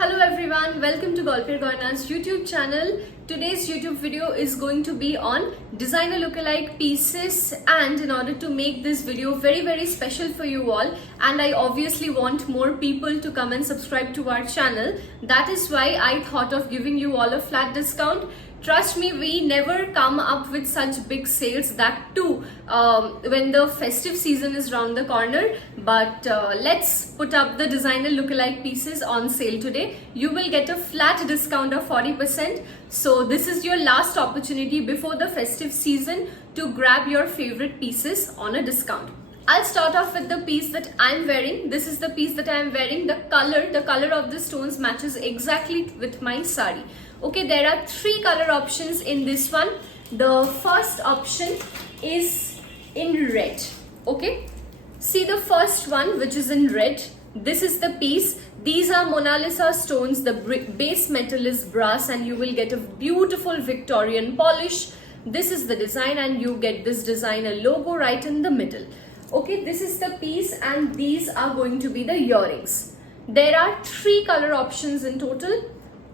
Hello everyone, welcome to Golpir Goina's YouTube channel. Today's YouTube video is going to be on designer lookalike pieces, and in order to make this video very special for you all, and I obviously want more people to come and subscribe to our channel, that is why I thought of giving you all a flat discount. Trust me, we never come up with such big sales, that too when the festive season is round the corner. But let's put up the designer lookalike pieces on sale today. You will get a flat discount of 40%. So this is your last opportunity before the festive season to grab your favorite pieces on a discount. I'll start off with the piece that I'm wearing. This is the piece that I'm wearing. The color of the stones matches exactly with my sari. Okay, there are three color options in this one. The first option is in red. Okay, see the first one, which is in red. This is the piece. These are Mona Lisa stones. The base metal is brass, and you will get a beautiful Victorian polish. This is the design, and you get this designer logo right in the middle. Okay, this is the piece, and these are going to be the earrings. There are three color options in total.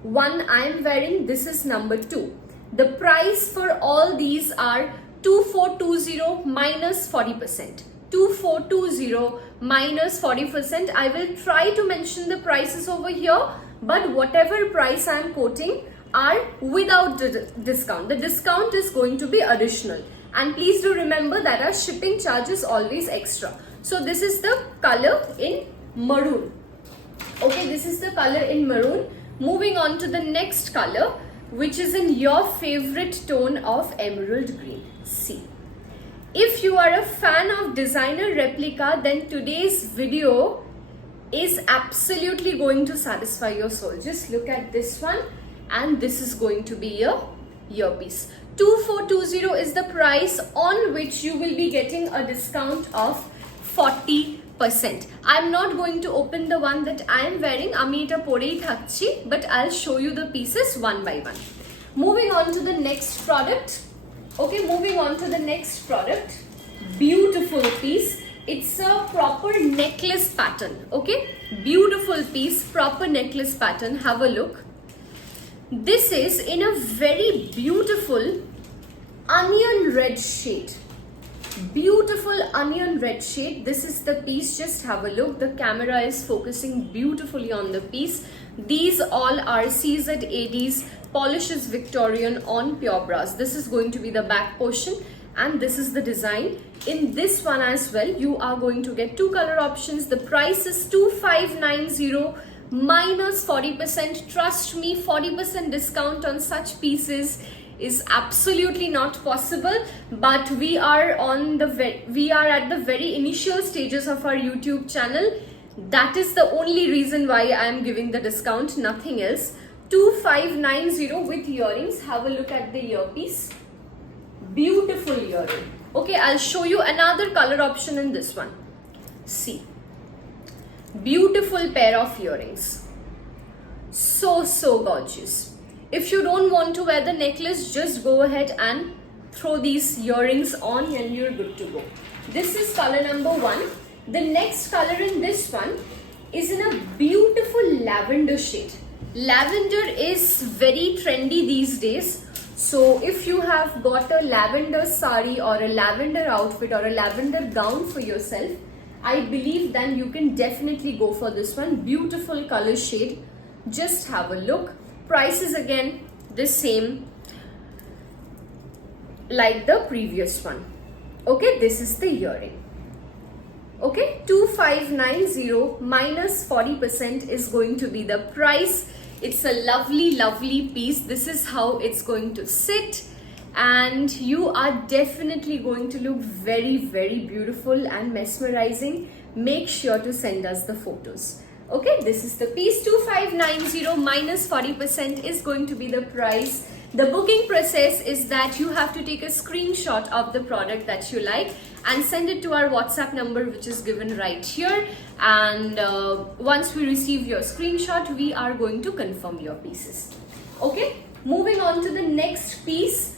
One I am wearing, this is number 2. The price for all these are 2420 minus 40%. 2420 minus 40%. I will try to mention the prices over here, but whatever price I am quoting are without the discount. The discount is going to be additional. And please do remember that our shipping charge is always extra. So this is the color in maroon. Okay, this is the color in maroon. Moving on to the next color, which is in your favorite tone of emerald green. See, if you are a fan of designer replica, then today's video is absolutely going to satisfy your soul. Just look at this one, and this is going to be your earpiece. 2420 is the price on which you will be getting a discount of 40%. I'm not going to open the one that I am wearing. Ami eta porei thakchi, but I'll show you the pieces one by one. Moving on to the next product. Okay, moving on to the next product. Beautiful piece. It's a proper necklace pattern. Okay, beautiful piece, proper necklace pattern. Have a look. This is in a very beautiful onion red shade. Beautiful onion red shade. This is the piece. Just have a look. The camera is focusing beautifully on the piece. These all are CZAD's polish is Victorian on pure brass. This is going to be the back portion, and this is the design. In this one as well, you are going to get two color options. The price is 2590 minus 40%. Trust me, 40% discount on such pieces is absolutely not possible, but we are at the very initial stages of our YouTube channel. That is the only reason why I am giving the discount, nothing else. 2590 with earrings. Have a look at the earpiece. Beautiful earring. Okay, I'll show you another color option in this one. See, beautiful pair of earrings. So gorgeous. If you don't want to wear the necklace, just go ahead and throw these earrings on and you're good to go. This is color number 1. The next color in this one is in a beautiful lavender shade. Lavender is very trendy these days. So if you have got a lavender sari or a lavender outfit or a lavender gown for yourself, I believe then you can definitely go for this one. Beautiful color shade. Just have a look. Price is again the same like the previous one. Okay, this is the earring. Okay, 2590 minus 40% is going to be the price. It's a lovely piece. This is how it's going to sit, and you are definitely going to look very beautiful and mesmerizing. Make sure to send us the photos. Okay, this is the piece. 2590 minus 40% is going to be the price. The booking process is that you have to take a screenshot of the product that you like and send it to our WhatsApp number, which is given right here. And once we receive your screenshot, we are going to confirm your pieces. Okay, moving on to the next piece.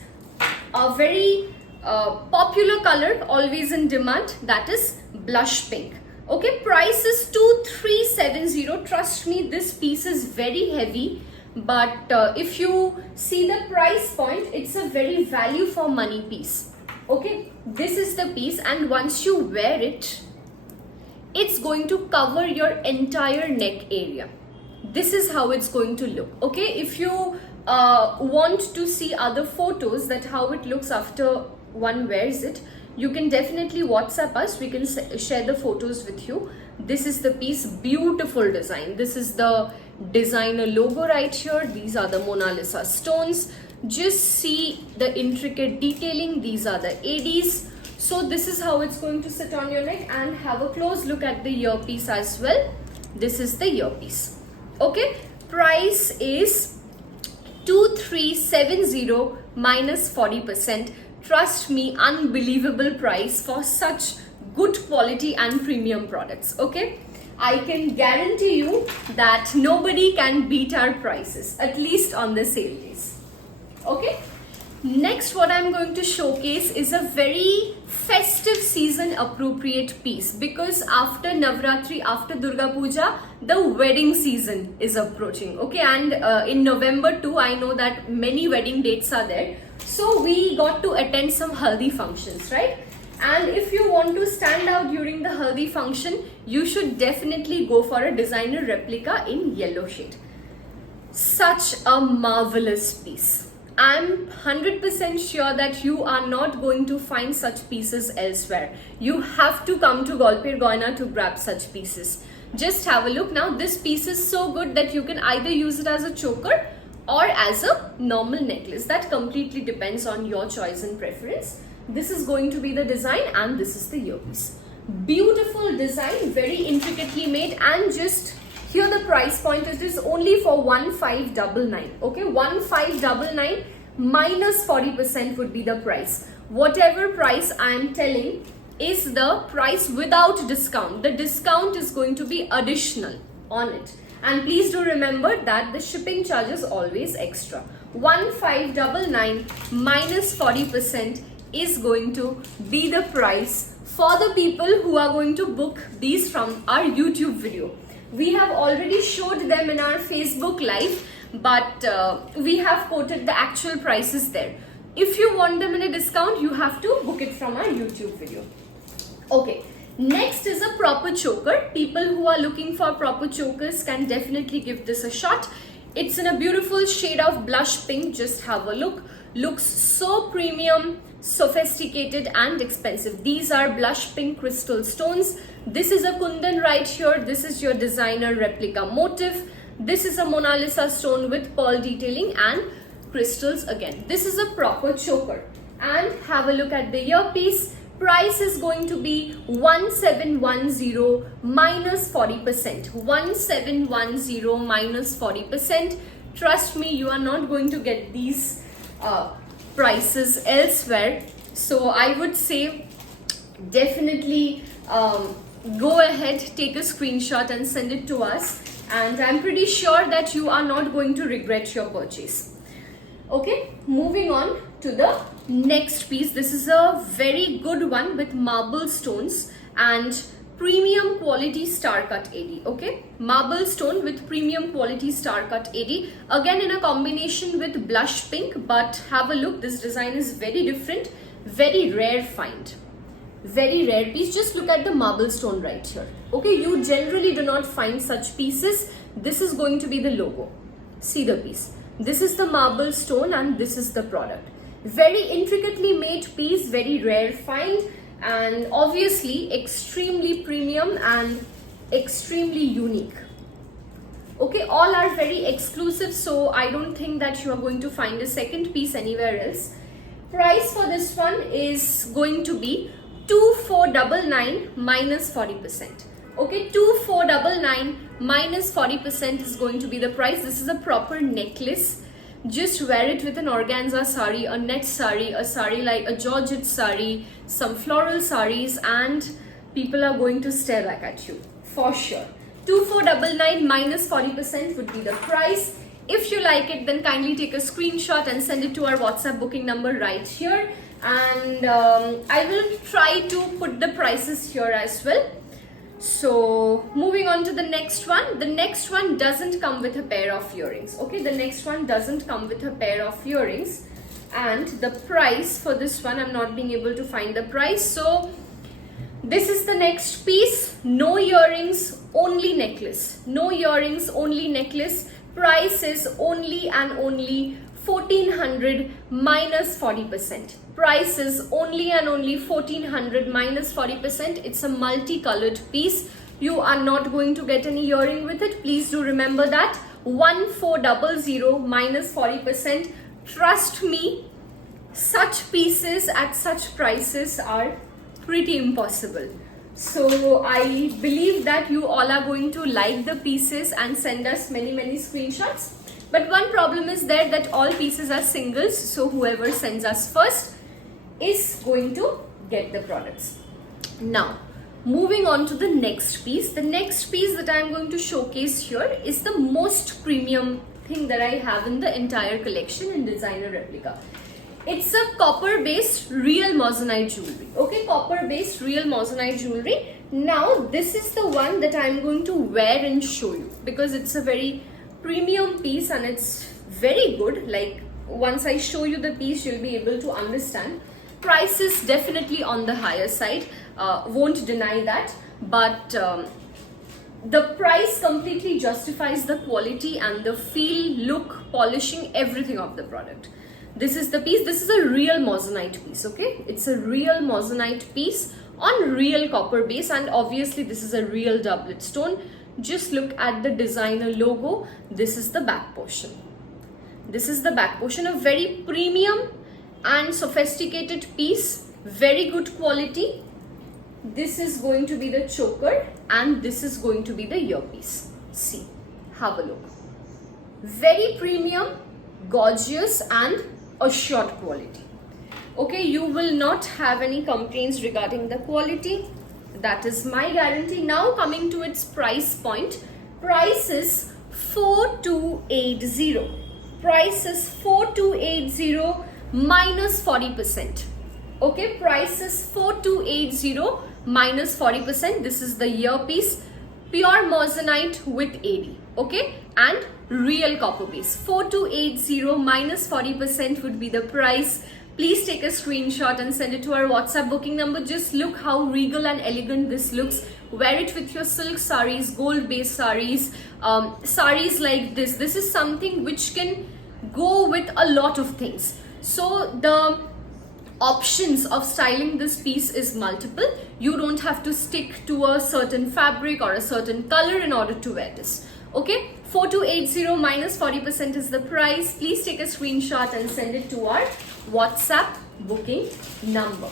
A very popular color, always in demand, that is blush pink. Okay, price is 2370. Trust me, this piece is very heavy, but if you see the price point, it's a very value for money piece. Okay, this is the piece, and once you wear it, it's going to cover your entire neck area. This is how it's going to look. Okay, if you want to see other photos that how it looks after one wears it, you can definitely WhatsApp us. We can share the photos with you. This is the piece, beautiful design. This is the designer logo right here. These are the Mona Lisa stones. Just see the intricate detailing. These are the ADs. So this is how it's going to sit on your neck, and have a close look at the earpiece as well. This is the earpiece. Okay, price is 2370 minus 40%. Trust me, unbelievable price for such good quality and premium products. Okay, I can guarantee you that nobody can beat our prices, at least on the sale days. Okay, next what I'm going to showcase is a very festive season appropriate piece, because after Navratri, after Durga Puja, the wedding season is approaching. Okay, and in November too, I know that many wedding dates are there. So we got to attend some haldi functions, right? And if you want to stand out during the haldi function, you should definitely go for a designer replica in yellow shade. Such a marvelous piece. I'm 100% sure that you are not going to find such pieces elsewhere. You have to come to Golpir Goina to grab such pieces. Just have a look. Now this piece is so good that you can either use it as a choker or as a normal necklace. That completely depends on your choice and preference. This is going to be the design, and this is the earpiece. Beautiful design, very intricately made, and just here the price point, it is only for 1599. Okay, 1599 minus 40% would be the price. Whatever price I am telling is the price without discount. The discount is going to be additional on it. And please do remember that the shipping charge is always extra. 1599 minus 40% is going to be the price for the people who are going to book these from our YouTube video. We have already showed them in our Facebook live, but we have quoted the actual prices there. If you want them in a discount, you have to book it from our YouTube video. Okay. Next is a proper choker. People who are looking for proper chokers can definitely give this a shot. It's in a beautiful shade of blush pink. Just have a look. Looks so premium, sophisticated and expensive. These are blush pink crystal stones. This is a kundan right here. This is your designer replica motif. This is a Mona Lisa stone with pearl detailing and crystals again. This is a proper choker. And have a look at the earpiece. Price is going to be 1710 minus 40%. 1710 minus 40%. Trust me, you are not going to get these prices elsewhere. So I would say definitely go ahead, take a screenshot and send it to us. And I'm pretty sure that you are not going to regret your purchase. Okay, moving on to the next piece. This is a very good one with marble stones and premium quality star cut AD. Okay, marble stone with premium quality star cut AD, again in a combination with blush pink. But have a look, this design is very different, very rare find, very rare piece. Just look at the marble stone right here. Okay, you generally do not find such pieces. This is going to be the logo. See the piece. This is the marble stone and this is the product. Very intricately made piece, very rare find, and obviously extremely premium and extremely unique. Okay, all are very exclusive, so I don't think that you are going to find a second piece anywhere else. Price for this one is going to be 2499 minus 40%. Okay, 2499 minus 40% is going to be the price. This is a proper necklace. Just wear it with an organza sari, a net sari, a sari like a Georgette sari, some floral saris, and people are going to stare back at you for sure. 2499 minus 40% would be the price. If you like it, then kindly take a screenshot and send it to our WhatsApp booking number right here. And I will try to put the prices here as well. So moving on to the next one. The next one doesn't come with a pair of earrings. Okay, the next one doesn't come with a pair of earrings. And the price for this one, I'm not being able to find the price. So this is the next piece. No earrings, only necklace. No earrings, only necklace. Price is only and only 1400 minus 40%. Price is only and only 1400 minus 40%. It's a multicolored piece. You are not going to get any earring with it. Please do remember that. 1400 minus 40%. Trust me, such pieces at such prices are pretty impossible. So I believe that you all are going to like the pieces and send us many screenshots. But one problem is there, that all pieces are singles, so whoever sends us first is going to get the products. Now, moving on to the next piece. The next piece that I am going to showcase here is the most premium thing that I have in the entire collection in designer replica. It's a copper based real moissanite jewelry. Okay, copper based real moissanite jewelry. Now, this is the one that I'm going to wear and show you, because it's a very premium piece and it's very good. Like, once I show you the piece, you'll be able to understand. Price is definitely on the higher side, won't deny that, but the price completely justifies the quality and the feel, look, polishing, everything of the product. This is the piece. This is a real moissanite piece. Okay, it's a real moissanite piece on real copper base, and obviously this is a real doublet stone. Just look at the designer logo. This is the back portion. This is the back portion. A very premium and sophisticated piece. Very good quality. This is going to be the choker and this is going to be the earpiece. See, have a look. Very premium, gorgeous and assured quality. Okay, you will not have any complaints regarding the quality. That is my guarantee. Now coming to its price point. Price is 4280. Price is 4280 minus 40%. Okay, price is 4280 minus 40%. This is the earpiece, pure moissanite with AD. Okay, and real copper base. 4280 minus 40% would be the price. Please take a screenshot and send it to our WhatsApp booking number. Just look how regal and elegant this looks. Wear it with your silk saris, gold based saris, saris like this. This is something which can go with a lot of things. So the options of styling this piece is multiple. You don't have to stick to a certain fabric or a certain color in order to wear this. Okay, 4280 minus 40% is the price. Please take a screenshot and send it to our WhatsApp booking number.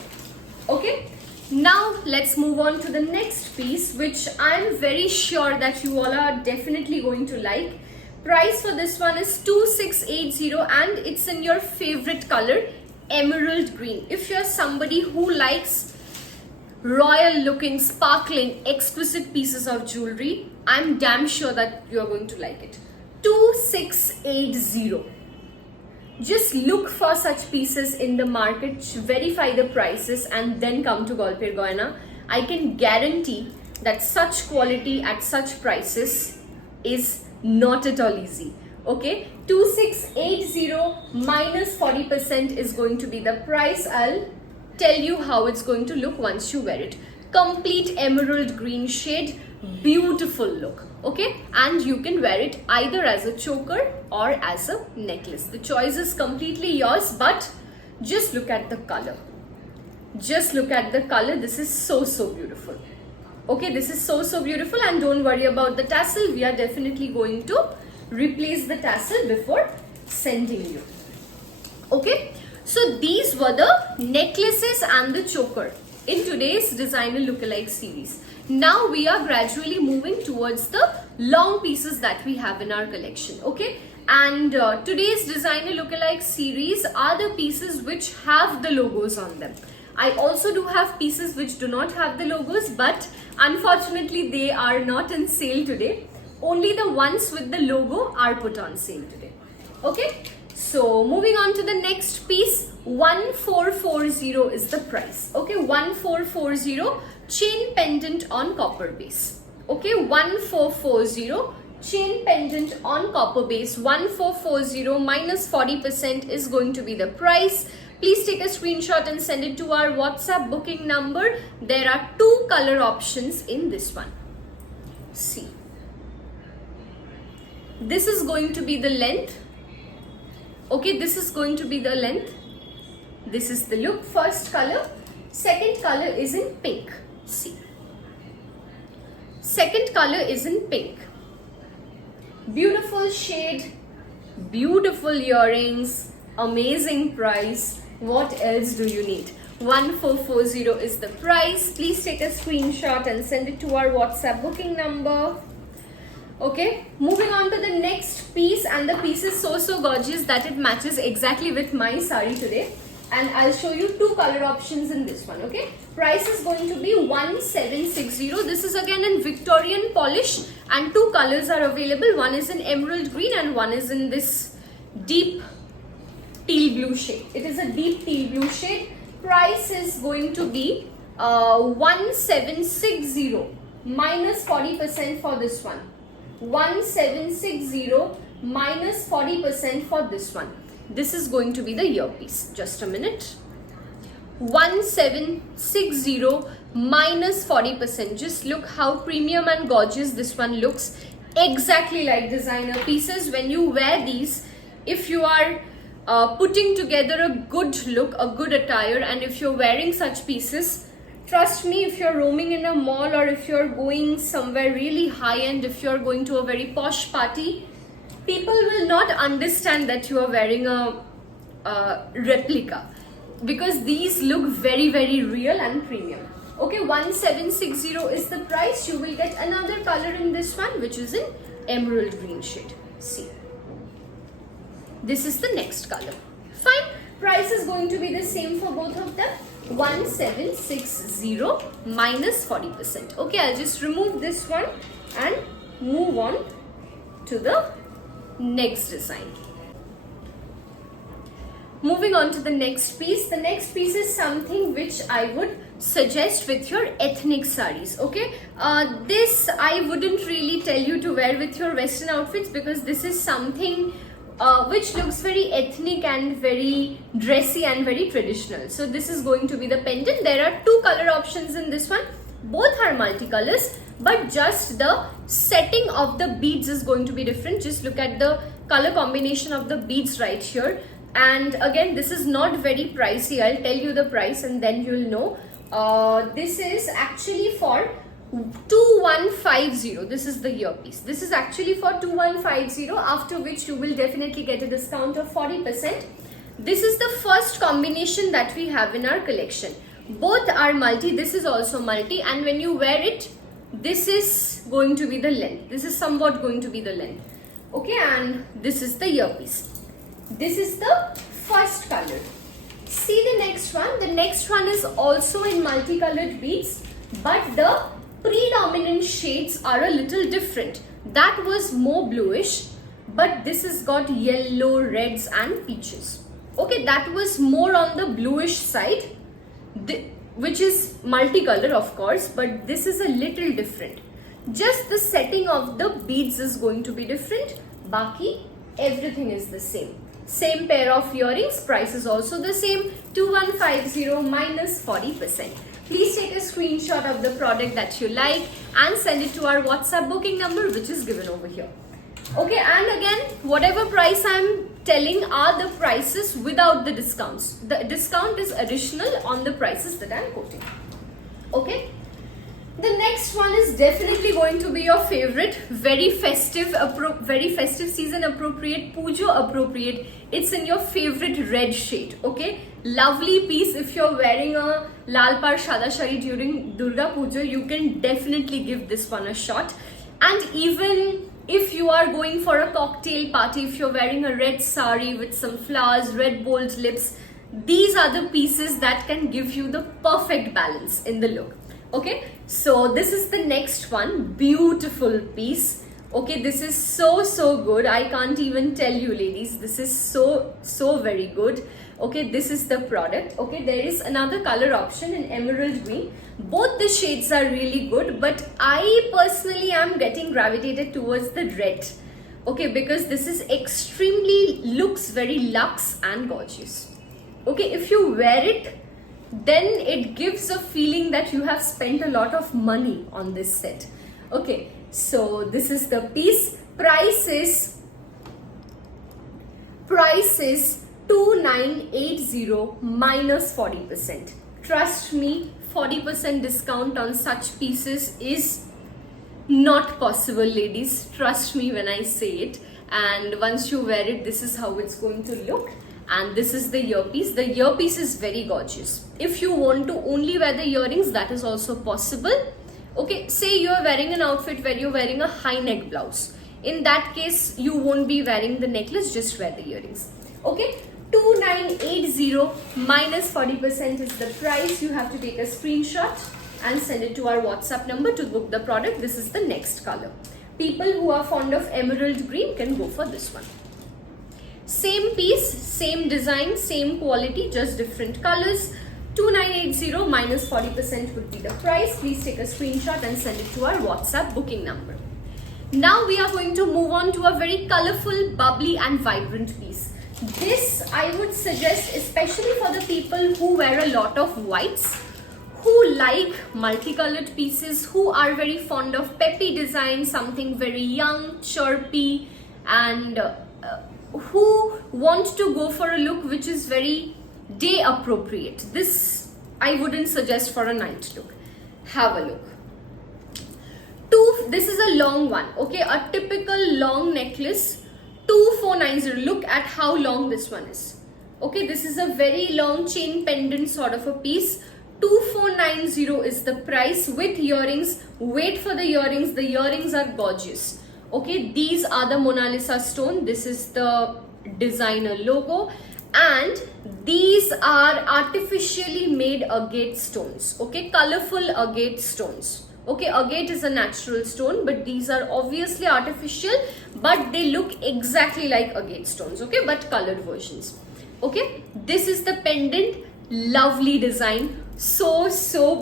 Okay, now let's move on to the next piece, which I'm very sure that you all are definitely going to like. Price for this one is 2680 and it's in your favorite color, emerald green. If you're somebody who likes royal looking, sparkling, exquisite pieces of jewelry, I'm damn sure that you're going to like it. 2680. Just look for such pieces in the market, verify the prices and then come to Golpir Goina. I can guarantee that such quality at such prices is not at all easy. Okay, 2680 minus 40% is going to be the price. I'll tell you how it's going to look once you wear it. Complete emerald green shade, beautiful look. Okay, and you can wear it either as a choker or as a necklace. The choice is completely yours, but just look at the color. Just look at the color. This is so beautiful. Okay, this is so beautiful, and don't worry about the tassel. We are definitely going to replace the tassel before sending you. Okay, so these were the necklaces and the choker in today's designer lookalike series. Now we are gradually moving towards the long pieces that we have in our collection. Okay, and today's designer lookalike series are the pieces which have the logos on them. I also do have pieces which do not have the logos, but unfortunately they are not in sale today. Only the ones with the logo are put on sale today. Okay, so moving on to the next piece. 1440 is the price. Okay, 1440 chain pendant on copper base. Okay, 1440 chain pendant on copper base, 1440 minus 40% is going to be the price. Please take a screenshot and send it to our WhatsApp booking number. There are 2 color options in this one. See, this is going to be the length. Okay, this is going to be the length. This is the look. First color. Second color is in pink. See, second color is in pink. Beautiful shade, beautiful earrings, amazing price. What else do you need? 1440 is the price. Please take a screenshot and send it to our WhatsApp booking number. Okay, moving on to the next piece, and the piece is so gorgeous that it matches exactly with my sari today. And I'll show you 2 color options in this one. Okay, price is going to be 1760. This is again in Victorian polish, and 2 colors are available. One is in emerald green and one is in this deep teal blue shade. It is a deep teal blue shade. Price is going to be 1760 minus 40% for this one. 1760 minus 40% for this one. This is going to be the earpiece. Just a minute. 1760 minus 40%. Just look how premium and gorgeous this one looks. Exactly like designer pieces. When you wear these, if you are putting together a good look, a good attire, and if you're wearing such pieces, trust me, if you're roaming in a mall or if you're going somewhere really high-end, if you're going to a very posh party, people will not understand that you are wearing a replica, because these look very real and premium. Okay, 1760 is the price. You will get another color in this one, which is in emerald green shade. See, this is the next color. Fine, price is going to be the same for both of them. 1760 minus 40%. Okay, I'll just remove this one and move on to the next design. Moving on to the next piece. The next piece is something which I would suggest with your ethnic saris. Okay, this I wouldn't really tell you to wear with your western outfits, because this is something which looks very ethnic and very dressy and very traditional. So this is going to be the pendant. There are 2 color options in this one. Both are multicolors, but just the setting of the beads is going to be different. Just look at the color combination of the beads right here. And again, this is not very pricey. I'll tell you the price and then you'll know. This is actually for 2150. This is the earpiece. This is actually for 2150, after which you will definitely get a discount of 40%. This is the first combination that we have in our collection. Both are multi. This is also multi, and when you wear it, this is going to be the length. This is somewhat going to be the length. Okay, and this is the earpiece. This is the first color. See the next one. The next one is also in multicolored beads, but the predominant shades are a little different. That was more bluish, but this has got yellow, reds and peaches. Okay, that was more on the bluish side, which is multicolor of course, but this is a little different. Just the setting of the beads is going to be different. Baki, everything is the same. Same pair of earrings, price is also the same, 2150 minus 40%. Please take a screenshot of the product that you like and send it to our WhatsApp booking number, which is given over here. Okay, and again, whatever price I'm telling are the prices without the discounts. The discount is additional on the prices that I'm quoting. Okay. The next one is definitely going to be your favorite, very festive season appropriate, pujo appropriate. It's in your favorite red shade. Okay, lovely piece. If you're wearing a lal par shada shari during Durga Puja, you can definitely give this one a shot. And even if you are going for a cocktail party, if you're wearing a red sari with some flowers, red bold lips, these are the pieces that can give you the perfect balance in the look. Okay, so this is the next one. Beautiful piece. Okay, this is so good. I can't even tell you, ladies, this is so very good. Okay, this is the product. Okay, there is another color option in emerald green. Both the shades are really good, but I personally am getting gravitated towards the red. Okay, because this is extremely looks very luxe and gorgeous. Okay, if you wear it, then it gives a feeling that you have spent a lot of money on this set. Okay, so this is the piece. Price is 2980 minus 40%. Trust me, 40% discount on such pieces is not possible, ladies. Trust me when I say it. And once you wear it, this is how it's going to look. And this is the earpiece. The earpiece is very gorgeous. If you want to only wear the earrings, that is also possible. Okay, say you are wearing an outfit where you're wearing a high neck blouse. In that case, you won't be wearing the necklace, just wear the earrings. Okay, 2980 minus 40% is the price. You have to take a screenshot and send it to our WhatsApp number to book the product. This is the next color. People who are fond of emerald green can go for this one. Same piece, same design, same quality, just different colors. 2980 minus 40% would be the price. Please take a screenshot and send it to our WhatsApp booking number. Now we are going to move on to a very colorful, bubbly and vibrant piece. This I would suggest especially for the people who wear a lot of whites, who like multicolored pieces, who are very fond of peppy design, something very young, chirpy, and who want to go for a look which is very day appropriate. This I wouldn't suggest for a night look. Have a look. This is a long one. Okay, a typical long necklace. 2490. Look at how long this one is. Okay, this is a very long chain pendant sort of a piece. 2490 is the price with earrings. Wait for the earrings. The earrings are gorgeous. Okay, these are the Mona Lisa stone. This is the designer logo, and these are artificially made agate stones. Okay, colorful agate stones. Okay, agate is a natural stone, but these are obviously artificial, but they look exactly like agate stones. Okay, but colored versions. Okay, this is the pendant. Lovely design, so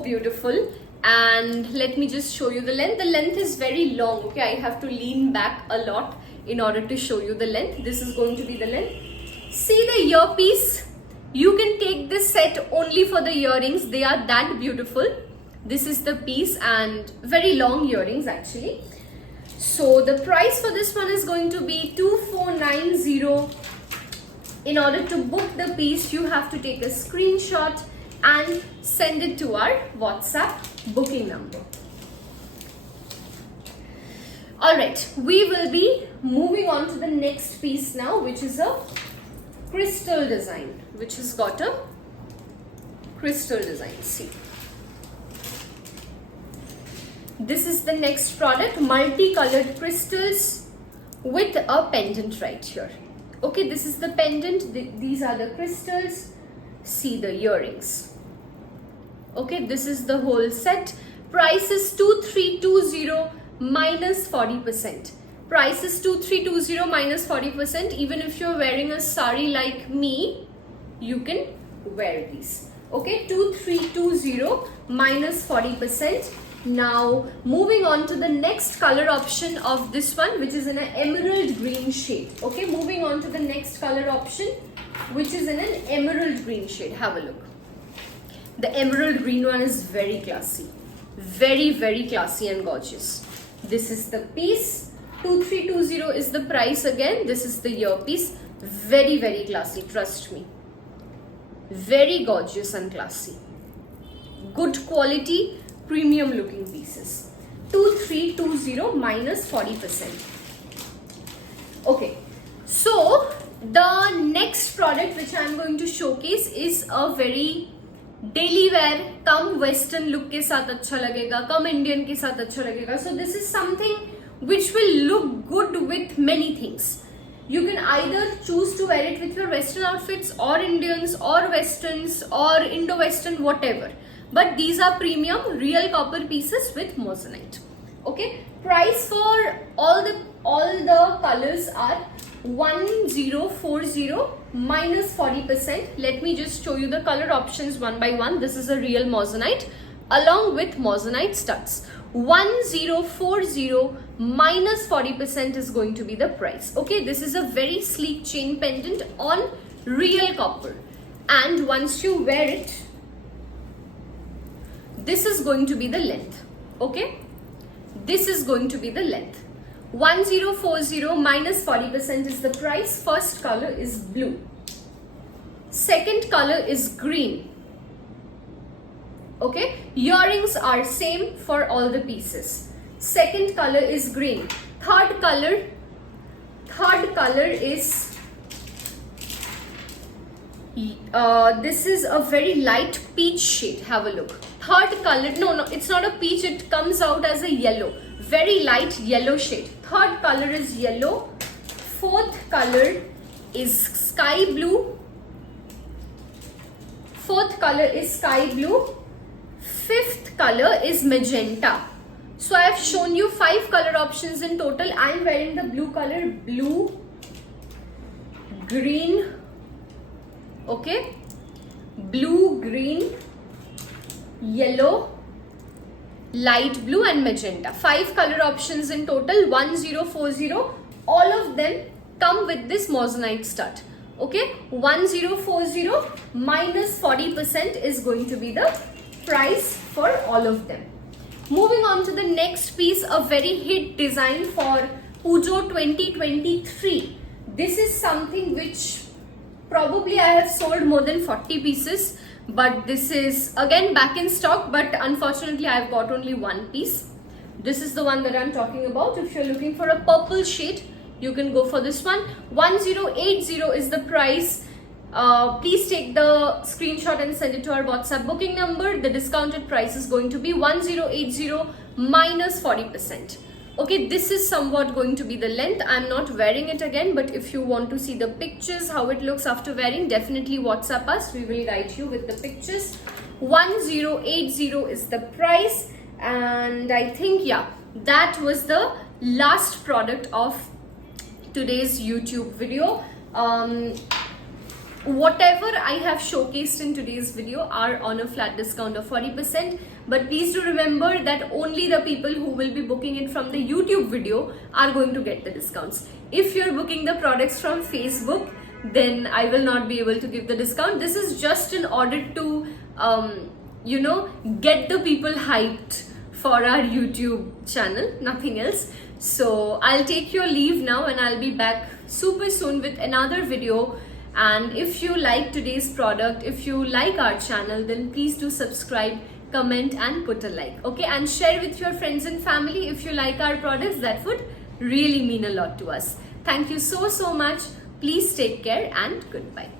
beautiful. And let me just show you the length. The length is very long. Okay, I have to lean back a lot in order to show you the length. This is going to be the length. See the earpiece. You can take this set only for the earrings. They are that beautiful. This is the piece, and very long earrings actually. So the price for this one is going to be 2490. In order to book the piece, you have to take a screenshot and send it to our WhatsApp booking number. Alright, we will be moving on to the next piece now, which is a crystal design, which has got a crystal design. See, this is the next product, multicolored crystals with a pendant right here. Okay, this is the pendant. These are the crystals. See the earrings. Okay, this is the whole set. Price is 2320 minus 40%. Price is 2320 minus 40%. Even if you're wearing a sari like me, you can wear these. Okay, 2320 minus 40%. Now moving on to the next color option of this one, which is in an emerald green shade. Okay, moving on to the next color option, which is in an emerald green shade. Have a look. The emerald green one is very classy, very classy and gorgeous. This is the piece. 2320 is the price again. This is the earpiece. Very classy, trust me. Very gorgeous and classy. Good quality, premium looking pieces. 2320 minus 40%. Okay, so the next product which I am going to showcase is a very daily wear, come western look के साथ अच्छा लगेगा, कम Indian के साथ अच्छा लगेगा. So this is something which will look good with many things. You can either choose to wear it with your western outfits or Indians or westerns or Indo-western, whatever. But these are premium real copper pieces with moissanite. Okay, price for all the colors are 1040 minus 40%. Let me just show you the color options one by one. This is a real moissanite along with moissanite studs. 1040 minus 40% is going to be the price. Okay, this is a very sleek chain pendant on real copper, and once you wear it, this is going to be the length. Okay, this is going to be the length. 1040 minus 40% is the price. First color is blue. Second color is green. Okay, earrings are same for all the pieces. Second color is green. Third color is this is a very light peach shade. Have a look. Third color, no, it's not a peach, it comes out as a yellow, very light yellow shade. Third color is yellow. Fourth color is sky blue. Fourth color is sky blue. Fifth color is magenta. So I have shown you 5 color options in total. I am wearing the blue color, blue, green, okay, blue, green, yellow, light blue and magenta. 5 color options in total. 1040. All of them come with this moissanite stud. Okay, 1040 minus 40% is going to be the price for all of them. Moving on to the next piece, a very hit design for Pujo 2023. This is something which probably I have sold more than 40 pieces, but this is again back in stock, but unfortunately I have got only one piece. This is the one that I'm talking about. If you're looking for a purple shade, you can go for this one. 1080 is the price. Please take the screenshot and send it to our WhatsApp booking number. The discounted price is going to be 1080 minus 40%. Okay, this is somewhat going to be the length. I'm not wearing it again, but if you want to see the pictures, how it looks after wearing, definitely WhatsApp us. We will guide you with the pictures. 1080 is the price, and I think, yeah, that was the last product of today's YouTube video. Whatever I have showcased in today's video are on a flat discount of 40%, but please do remember that only the people who will be booking it from the YouTube video are going to get the discounts. If you're booking the products from Facebook, then I will not be able to give the discount. This is just in order to get the people hyped for our YouTube channel, nothing else. So I'll take your leave now, and I'll be back super soon with another video. And if you like today's product, if you like our channel, then please do subscribe, comment and put a like. Okay, and share with your friends and family if you like our products. That would really mean a lot to us. Thank you so much. Please take care and goodbye.